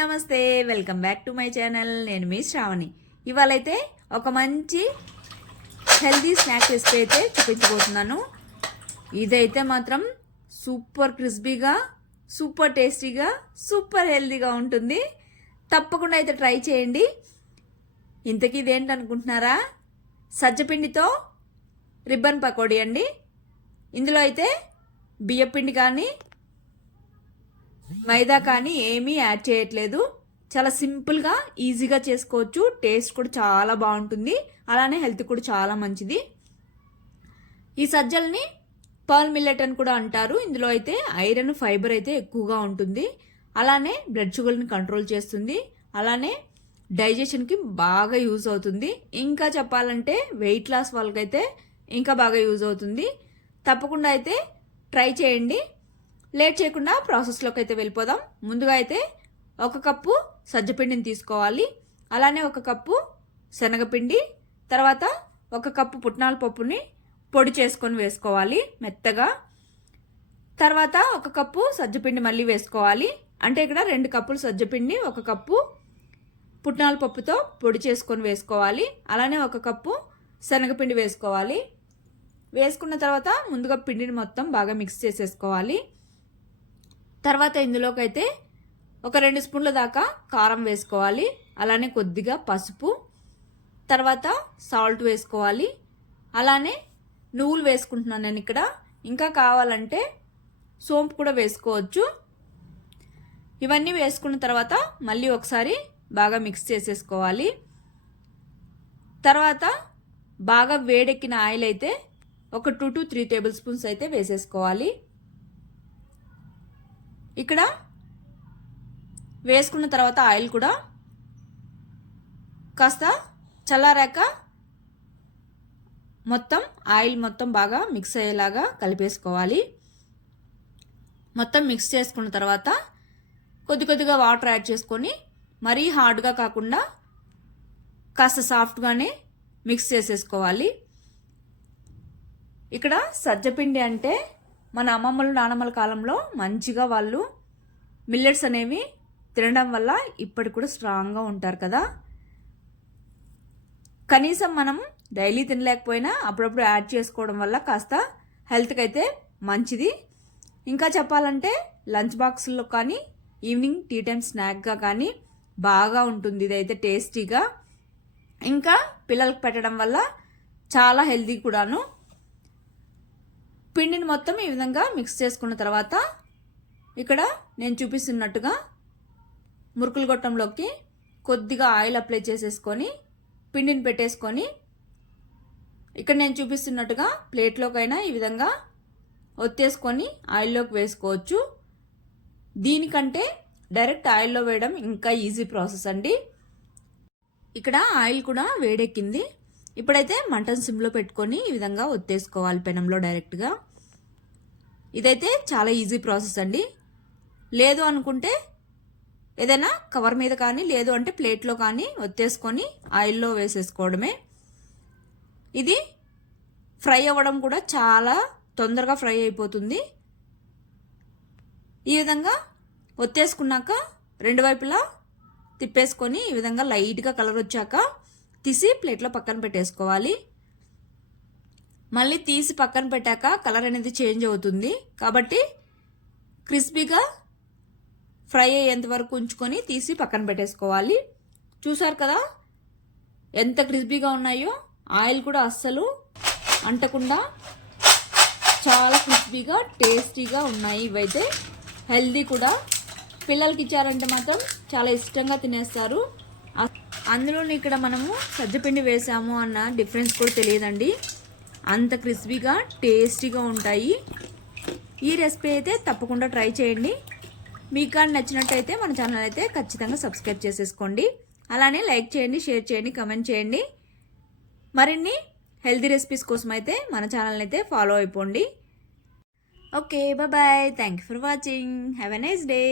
నమస్తే welcome back to my channel. నేను మీ శ్రావణి. ఇవాళైతే ఒక మంచి హెల్దీ స్నాక్ రెసిపీ అయితే చూపించబోతున్నాను. ఇదైతే మాత్రం సూపర్ క్రిస్పీగా సూపర్ టేస్టీగా సూపర్ హెల్దీగా ఉంటుంది. తప్పకుండా అయితే ట్రై చేయండి. ఇంతకీ ఇదేంటి అనుకుంటున్నారా సజ్జపిండితో రిబ్బన్ పకోడీ అండి. ఇందులో అయితే బియ్యపిండి కానీ మైదా కానీ ఏమీ యాడ్ చేయట్లేదు. చాలా సింపుల్గా ఈజీగా చేసుకోవచ్చు. టేస్ట్ కూడా చాలా బాగుంటుంది. అలానే హెల్త్ కూడా చాలా మంచిది. ఈ సజ్జల్ని పర్ల్ మిల్లెట్ అని కూడా అంటారు. ఇందులో అయితే ఐరన్ ఫైబర్ అయితే ఎక్కువగా ఉంటుంది. అలానే బ్లడ్ షుగర్ని కంట్రోల్ చేస్తుంది. అలానే డైజెషన్కి బాగా యూజ్ అవుతుంది. ఇంకా చెప్పాలంటే వెయిట్ లాస్ వాళ్ళకైతే ఇంకా బాగా యూజ్ అవుతుంది. తప్పకుండా అయితే ట్రై చేయండి. లేట్ చేయకుండా ప్రాసెస్లోకి అయితే వెళ్ళిపోదాం. ముందుగా అయితే ఒక కప్పు సజ్జపిండిని తీసుకోవాలి. అలానే ఒక కప్పు శనగపిండి తర్వాత ఒక కప్పు పుట్నాల పప్పుని పొడి చేసుకొని వేసుకోవాలి మెత్తగా. తర్వాత ఒక కప్పు సజ్జపిండి మళ్ళీ వేసుకోవాలి. అంటే ఇక్కడ రెండు కప్పులు సజ్జపిండి ఒక కప్పు పుట్నాల పప్పుతో పొడి చేసుకొని వేసుకోవాలి. అలానే ఒక కప్పు శనగపిండి వేసుకోవాలి. వేసుకున్న తర్వాత ముందుగా పిండిని మొత్తం బాగా మిక్స్ చేసేసుకోవాలి. తర్వాత ఇందులోకైతే ఒక రెండు స్పూన్ల దాకా కారం వేసుకోవాలి. అలానే కొద్దిగా పసుపు. తర్వాత సాల్ట్ వేసుకోవాలి. అలానే నువ్వులు వేసుకుంటున్నాను నేను ఇక్కడ. ఇంకా కావాలంటే సోంపు కూడా వేసుకోవచ్చు. ఇవన్నీ వేసుకున్న తర్వాత మళ్ళీ ఒకసారి బాగా మిక్స్ చేసేసుకోవాలి. తర్వాత బాగా వేడెక్కిన ఆయిల్ అయితే ఒక two to three table spoons అయితే వేసేసుకోవాలి. ఇక్కడ వేసుకున్న తర్వాత ఆయిల్ కూడా కాస్త చల్లారాక మొత్తం ఆయిల్ మొత్తం బాగా మిక్స్ అయ్యేలాగా కలిపేసుకోవాలి. మొత్తం మిక్స్ చేసుకున్న తర్వాత కొద్ది కొద్దిగా వాటర్ యాడ్ చేసుకొని మరీ హార్డ్గా కాకుండా కాస్త సాఫ్ట్గానే మిక్స్ చేసేసుకోవాలి. ఇక్కడ సజ్జపిండి అంటే మన అమ్మమ్మలు నానమ్మల కాలంలో మంచిగా వాళ్ళు మిల్లెట్స్ అనేవి తినడం వల్ల ఇప్పటికి కూడా స్ట్రాంగ్గా ఉంటారు కదా. కనీసం మనం డైలీ తినలేకపోయినా అప్పుడప్పుడు యాడ్ చేసుకోవడం వల్ల కాస్త హెల్త్కి అయితే మంచిది. ఇంకా చెప్పాలంటే లంచ్ బాక్స్లో కానీ ఈవినింగ్ టీ టైం స్నాక్గా కానీ బాగా ఉంటుంది ఇదైతే టేస్టీగా. ఇంకా పిల్లలకు పెట్టడం వల్ల చాలా హెల్తీ కూడాను. పిండిని మొత్తం ఈ విధంగా మిక్స్ చేసుకున్న తర్వాత ఇక్కడ నేను చూపిస్తున్నట్టుగా మురుకులు గొట్టంలోకి కొద్దిగా ఆయిల్ అప్లై చేసేసుకొని పిండిని పెట్టేసుకొని ఇక్కడ నేను చూపిస్తున్నట్టుగా ప్లేట్లోకైనా ఈ విధంగా ఒత్తేసుకొని ఆయిల్లోకి వేసుకోవచ్చు. దీనికంటే డైరెక్ట్ ఆయిల్లో వేయడం ఇంకా ఈజీ ప్రాసెస్ అండి. ఇక్కడ ఆయిల్ కూడా వేడెక్కింది. ఇప్పుడైతే మటన్ సిమ్లో పెట్టుకొని ఈ విధంగా ఒత్తేసుకోవాలి పెనంలో డైరెక్ట్గా. ఇదైతే చాలా ఈజీ ప్రాసెస్ అండి. లేదు అనుకుంటే ఏదైనా కవర్ మీద కానీ లేదు అంటే ప్లేట్లో కానీ ఒత్తేసుకొని ఆయిల్లో వేసేసుకోవడమే. ఇది ఫ్రై అవ్వడం కూడా చాలా తొందరగా ఫ్రై అయిపోతుంది. ఈ విధంగా ఒత్తేసుకున్నాక రెండు వైపులా తిప్పేసుకొని ఈ విధంగా లైట్గా కలర్ వచ్చాక తీసి ప్లేట్లో పక్కన పెట్టేసుకోవాలి. మళ్ళీ తీసి పక్కన పెట్టాక కలర్ అనేది చేంజ్ అవుతుంది. కాబట్టి క్రిస్పీగా ఫ్రై అయ్యేంత వరకు ఉంచుకొని తీసి పక్కన పెట్టేసుకోవాలి. చూసారు కదా? ఎంత క్రిస్పీగా ఉన్నాయో ఆయిల్ కూడా అస్సలు అంటకుండా చాలా క్రిస్పీగా టేస్టీగా ఉన్నాయి. ఇవైతే హెల్దీ కూడా. పిల్లలకి ఇచ్చారంటే మాత్రం చాలా ఇష్టంగా తినేస్తారు. అందులోనే ఇక్కడ మనము సజ్జపిండి వేసాము అన్న డిఫరెన్స్ కూడా తెలియదండి. అంత క్రిస్పీగా టేస్టీగా ఉంటాయి. ఈ రెసిపీ అయితే తప్పకుండా ట్రై చేయండి. మీకు కానీ నచ్చినట్టయితే మన ఛానల్ అయితే ఖచ్చితంగా సబ్స్క్రైబ్ చేసేసుకోండి. అలానే లైక్ చేయండి షేర్ చేయండి కమెంట్ చేయండి. మరిన్ని హెల్తీ రెసిపీస్ కోసం అయితే మన ఛానల్ అయితే ఫాలో అయిపోండి. Okay bye thank you for watching have a nice day